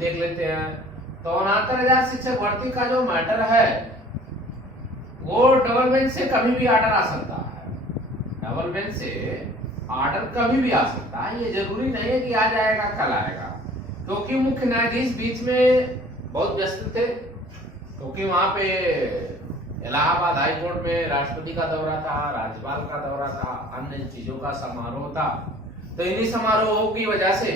देख लेते हैं। तो 69,000 शिक्षक भर्ती का जो मैटर है वो डबल बेंच से कभी भी ऑर्डर आ सकता है। डबल बेंच से ऑर्डर कभी भी आ सकता है, ये जरूरी नहीं है कि आज आएगा कल आएगा, क्योंकि मुख्य न्यायाधीश बीच में बहुत व्यस्त थे, क्योंकि वहां पे इलाहाबाद हाई कोर्ट में राष्ट्रपति का दौरा था, राज्यपाल का दौरा था, अन्य चीजों का समारोह था। तो इन्हीं समारोहों की वजह से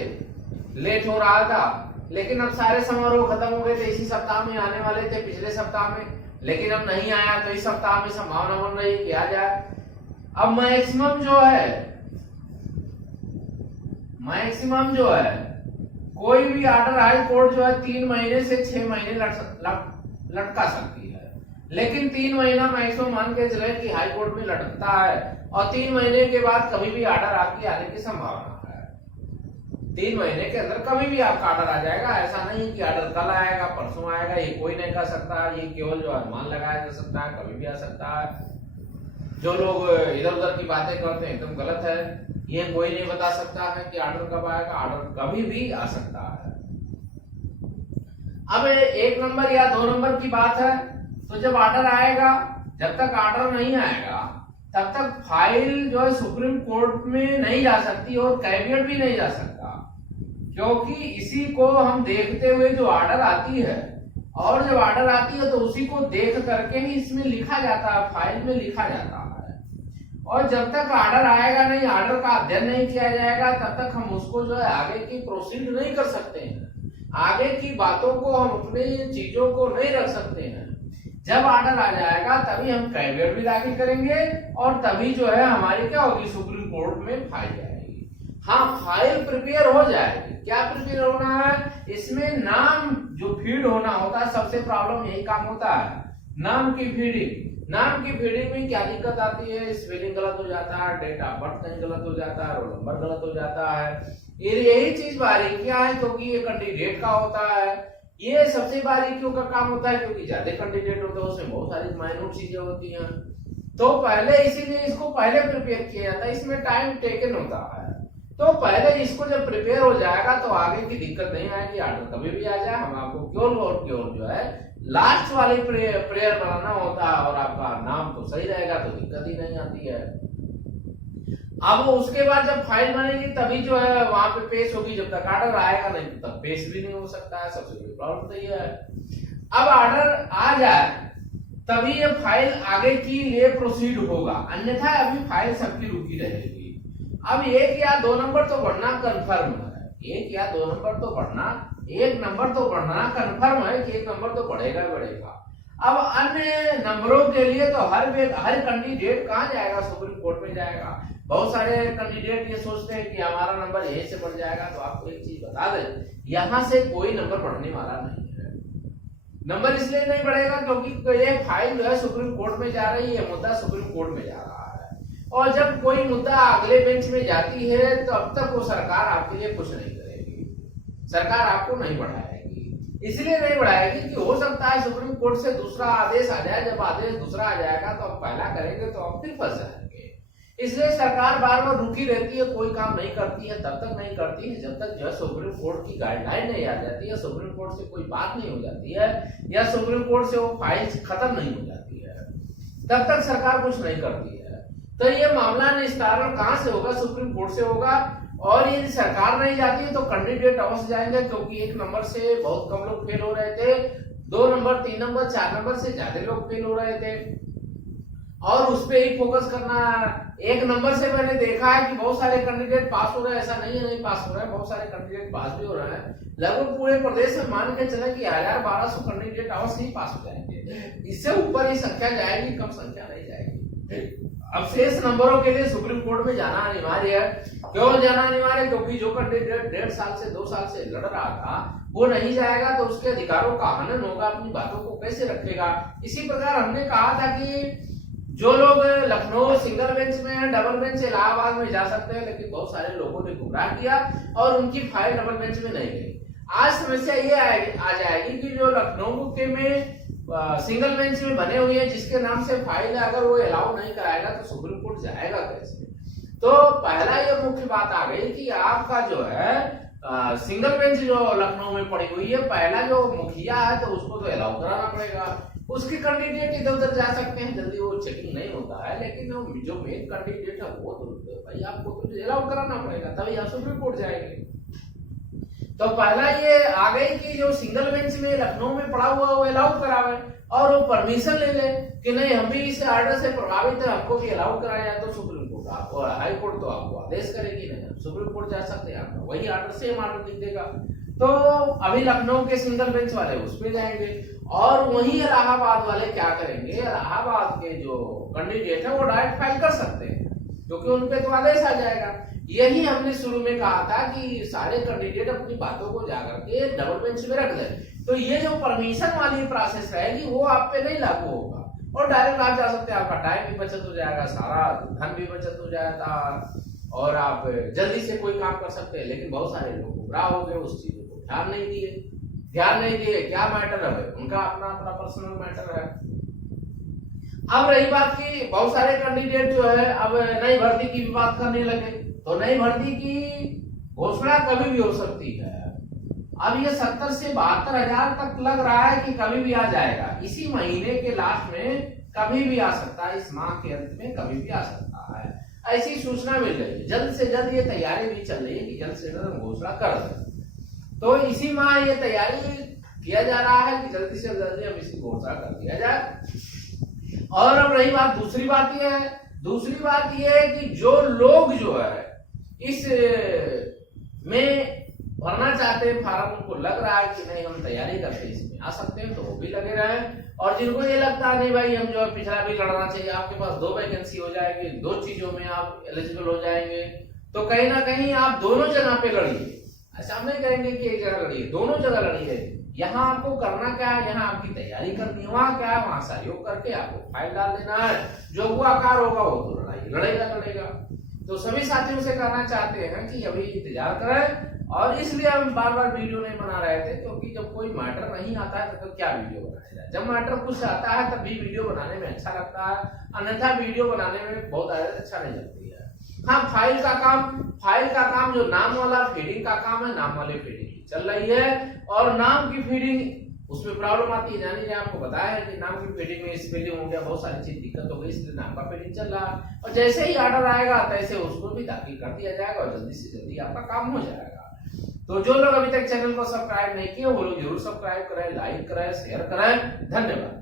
लेट हो रहा था। लेकिन अब सारे समारोह खत्म हो गए थे, इसी सप्ताह में आने वाले थे, पिछले सप्ताह में, लेकिन अब नहीं आया। तो इस सप्ताह में संभावना बन रही है कि आ जाए। अब मैक्सिमम जो है कोई भी ऑर्डर हाई कोर्ट जो है 3 महीने से 6 महीने लटका सकती है, लेकिन 3 महीना मैक्सिमम मान के चले कि हाई कोर्ट में लटकता है, और 3 महीने के बाद कभी भी ऑर्डर आपके आने की संभावना है। 3 महीने के अंदर कभी भी आपका ऑर्डर आ जाएगा। ऐसा नहीं कि ऑर्डर कल आएगा, परसों आएगा, ये कोई नहीं कह सकता। ये केवल जो अनुमान लगाया जा सकता है, कभी भी आ सकता है। जो लोग इधर उधर की बातें करते हैं एकदम गलत है। ये कोई नहीं बता सकता है कि ऑर्डर कब आएगा, ऑर्डर कभी भी आ सकता है। अब 1 नंबर या 2 नंबर की बात है, तो जब ऑर्डर आएगा, जब तक ऑर्डर नहीं आएगा तब तक फाइल जो है सुप्रीम कोर्ट में नहीं जा सकती और कैविएट भी नहीं जा सकता, क्योंकि इसी को हम देखते हुए जो ऑर्डर आती है, और जब ऑर्डर आती है तो उसी को देख करके ही इसमें लिखा जाता है, फाइल में लिखा जाता है। और जब तक ऑर्डर आएगा नहीं, ऑर्डर का अध्ययन नहीं किया जाएगा, तब तक हम उसको जो है आगे की प्रोसीड नहीं कर सकते हैं। आगे की बातों को हम अपने चीजों को नहीं रख सकते हैं। जब ऑर्डर आ जाएगा तभी हम कैविएट भी दाखिल करेंगे, और तभी जो है हमारी क्या होगी, सुप्रीम कोर्ट में फाइल जाएगी। हाँ, फाइल प्रिपेयर हो जाएगी। क्या प्रिपेयर होना है, इसमें नाम जो फीड होना होता है, सबसे प्रॉब्लम यही काम होता है, नाम की फीडिंग। नाम की फीडिंग में क्या दिक्कत आती है, स्पेलिंग गलत हो जाता है, डेट ऑफ बर्थ कहीं गलत हो जाता है, रोल नंबर गलत हो जाता है। यही चीज बारीकियां है, क्योंकि ये कैंडिडेट का होता है। ये सबसे बारीकियों का काम होता है, क्योंकि ज्यादा कैंडिडेट होता है, उसमें बहुत सारी माइन्यूट चीजें होती हैं। तो पहले इसीलिए इसको पहले प्रिपेयर किया जाता है, इसमें टाइम टेकन होता है। तो पहले इसको जब प्रिपेयर हो जाएगा तो आगे की दिक्कत नहीं आएगी, ऑर्डर कभी भी आ जाए। हम आपको केवल और केवल जो है लास्ट वाली प्रेयर बनाना होता है, और आपका नाम तो सही रहेगा तो दिक्कत ही नहीं आती है। अब उसके बाद जब फाइल बनेगी तभी जो है वहां पे पेश होगी। जब तक ऑर्डर आएगा नहीं तब पेश भी नहीं हो सकता है। सबसे बड़ी प्रॉब्लम तो ये है। अब ऑर्डर आ जाए तभी ये फाइल आगे की लिए प्रोसीड होगा, अन्यथा अभी फाइल सबकी रुकी रहेगी। अब 1 या 2 नंबर तो बढ़ना कन्फर्म है, 1 या 2 नंबर तो बढ़ना, 1 नंबर तो बढ़ना कन्फर्म है कि 1 नंबर तो बढ़ेगा बढ़ेगा। अब अन्य नंबरों के लिए तो हर कैंडिडेट कहाँ जाएगा, सुप्रीम कोर्ट में जाएगा। बहुत सारे कैंडिडेट ये सोचते हैं कि हमारा नंबर यहीं से बढ़ जाएगा। तो आपको एक चीज बता दें, यहाँ से कोई नंबर बढ़ने वाला नहीं है। नंबर इसलिए नहीं बढ़ेगा क्योंकि ये फाइल जो है सुप्रीम कोर्ट में जा रही है, मुद्दा सुप्रीम कोर्ट में जा रहा है। और जब कोई मुद्दा अगले बेंच में जाती है तो अब तक वो सरकार आपके लिए कुछ नहीं करेगी, सरकार आपको नहीं बढ़ाएगी। इसलिए नहीं बढ़ाएगी कि हो सकता है सुप्रीम कोर्ट से दूसरा आदेश आ जाए। जब आदेश दूसरा आ जाएगा तो अब पहला करेंगे तो अब फिर फंस जाएंगे। इसलिए सरकार बार बार रुकी रहती है, कोई काम नहीं करती है। तब तक नहीं करती है जब तक जो सुप्रीम कोर्ट की गाइडलाइन नहीं आ जाती है, सुप्रीम कोर्ट से कोई बात नहीं हो जाती है, या सुप्रीम कोर्ट से वो फाइल खत्म नहीं हो जाती है, तब तक सरकार कुछ नहीं करती है। तो ये मामला निस्तारण कहां से होगा, सुप्रीम कोर्ट से होगा। और यदि सरकार नहीं जाती है तो कैंडिडेट अवश्य जाएंगे, क्योंकि 1 नंबर से बहुत कम लोग फेल हो रहे थे, 2 नंबर 3 नंबर 4 नंबर से ज्यादा लोग फेल हो रहे थे। और उस पर ही फोकस करना। 1 नंबर से मैंने देखा है कि बहुत सारे कैंडिडेट पास हो रहे हैं, ऐसा नहीं है नहीं पास हो रहे हैं, बहुत सारे कैंडिडेट पास भी हो रहे हैं। लगभग पूरे प्रदेश में मान के चले कि 1000-1200 कैंडिडेट अवश्य ही पास हो जाएंगे। इससे ऊपर ही संख्या जाएगी, कम संख्या नहीं जाएगी। अब शेष नंबरों के लिए सुप्रीम कोर्ट में जाना अनिवार्य है। क्यों जाना अनिवार्य, क्योंकि जो कैंडिडेट 1.5 साल से 2 साल से लड़ रहा था वो नहीं जाएगा तो उसके अधिकारों का हनन होगा, अपनी बातों को कैसे रखेगा। इसी प्रकार हमने कहा था कि जो लोग लखनऊ सिंगल बेंच में, डबल बेंच इलाहाबाद में जा सकते हैं, लेकिन बहुत सारे लोगों ने गुमराह किया और उनकी फाइल डबल बेंच में नहीं गई। आज समस्या ये आ जाएगी कि जो लखनऊ के में सिंगल बेंच में बने हुए हैं, जिसके नाम से फाइल है, अगर वो अलाउ नहीं कराएगा तो सुप्रीम कोर्ट जाएगा कैसे। तो पहला ये मुख्य बात आ गई कि आपका जो है सिंगल बेंच जो लखनऊ में पड़ी हुई है, पहला जो मुखिया है तो उसको तो अलाउ कराना पड़ेगा, उसके कैंडिडेट इधर उधर जा सकते हैं, जल्दी वो चेकिंग नहीं होता है, लेकिन जो मेन कैंडिडेट है वो तो भाई आपको तो अलाउ कराना पड़ेगा, तभी आप सुप्रीम कोर्ट जाएंगे। तो पहला ये आ गई कि जो सिंगल बेंच में लखनऊ में पड़ा हुआ वो अलाउ करावे और वो परमिशन ले ले कि नहीं हम भी इस आर्डर से प्रभावित है, हमको भी अलाउ कराया जाए, तो सुप्रीम कोर्ट आपको, हाई कोर्ट तो आपको आदेश करेगी नहीं, सुप्रीम कोर्ट जा सकते हैं, आपका वही आर्डर सेम आर्डर लिख देगा। तो अभी लखनऊ के सिंगल बेंच वाले उस पे जाएंगे और वही इलाहाबाद वाले क्या करेंगे, इलाहाबाद के जो कैंडिडेट है वो डायरेक्ट फाइल कर सकते हैं क्योंकि उनपे तो आदेश आ जाएगा। यही हमने शुरू में कहा था कि सारे कैंडिडेट अपनी बातों को जाकर के डबल बेंच में रख दे, तो ये जो परमिशन वाली प्रोसेस रहेगी वो आप पे नहीं लागू होगा और डायरेक्ट आप जा सकते हैं, आपका टाइम भी बचत हो जाएगा, सारा धन भी बचत हो जाएगा और आप जल्दी से कोई काम कर सकते हैं। लेकिन बहुत सारे लोग गुमराह हो गए, उस चीज को ध्यान नहीं दिए, क्या मैटर है उनका अपना अपना पर्सनल मैटर है। अब रही बात की बहुत सारे कैंडिडेट जो है अब नई भर्ती की भी बात करने लगे, तो नई भर्ती की घोषणा कभी भी हो सकती है। अब ये 70 से 72 हजार तक लग रहा है कि कभी भी आ जाएगा, इसी महीने के लास्ट में कभी भी आ सकता है, इस माह के अंत में कभी भी आ सकता है, ऐसी सूचना मिल रही है। जल्द से जल्द ये तैयारी भी चल रही है कि जल्द से जल्द हम घोषणा कर दें, तो इसी माह ये तैयारी किया जा रहा है कि जल्दी से जल्दी हम इसकी घोषणा कर दिया जाए। और अब रही बात, दूसरी बात ये है कि जो लोग जो है इस में भरना चाहते हैं फार्म, उनको लग रहा है कि नहीं हम तैयारी करके इसमें आ सकते हैं, तो वो भी लगे रहे। और जिनको ये लगता है नहीं भाई हम जो है पिछला भी लड़ना चाहिए, आपके पास 2 वैकेंसी हो जाएगी, 2 चीजों में आप एलिजिबल हो जाएंगे, तो कहीं ना कहीं आप दोनों जगह पे लड़िए। ऐसा हम नहीं कहेंगे कि एक जगह लड़िए, दोनों जगह लड़िए। यहाँ आपको करना क्या है, यहाँ आपकी तैयारी करनी है, वहां क्या है, वहां सहयोग करके आपको फाइल डाल देना है, जो हुआ आकार होगा वो तो लड़ेगा। तो सभी साथियों से कहना चाहते हैं कि अभी इंतजार करें, और इसलिए हम बार बार वीडियो नहीं बना रहे थे क्योंकि जब कोई मैटर नहीं आता है तो क्या वीडियो बनाया जाए, जब मैटर कुछ आता है तभी वीडियो बनाने में अच्छा लगता है, अन्यथा वीडियो बनाने में बहुत अच्छा नहीं लगती है। हाँ, फाइल का काम जो नाम वाला फीडिंग का काम है, नाम वाली फीडिंग चल रही है, और नाम की फीडिंग उसमें प्रॉब्लम आती है, जानिए आपको बताया है कि नाम की फीडिंग में स्पेलिंग हो गया, बहुत सारी चीज दिक्कत हो गई, इसलिए नाम का फीडिंग चल रहा है, और जैसे ही ऑर्डर आएगा तैसे उसको भी दाखिल कर दिया जाएगा और जल्दी से जल्दी आपका काम हो जाएगा। तो जो लोग अभी तक चैनल को सब्सक्राइब नहीं किए वो लोग जरूर सब्सक्राइब करें, लाइक करें, शेयर करें। धन्यवाद।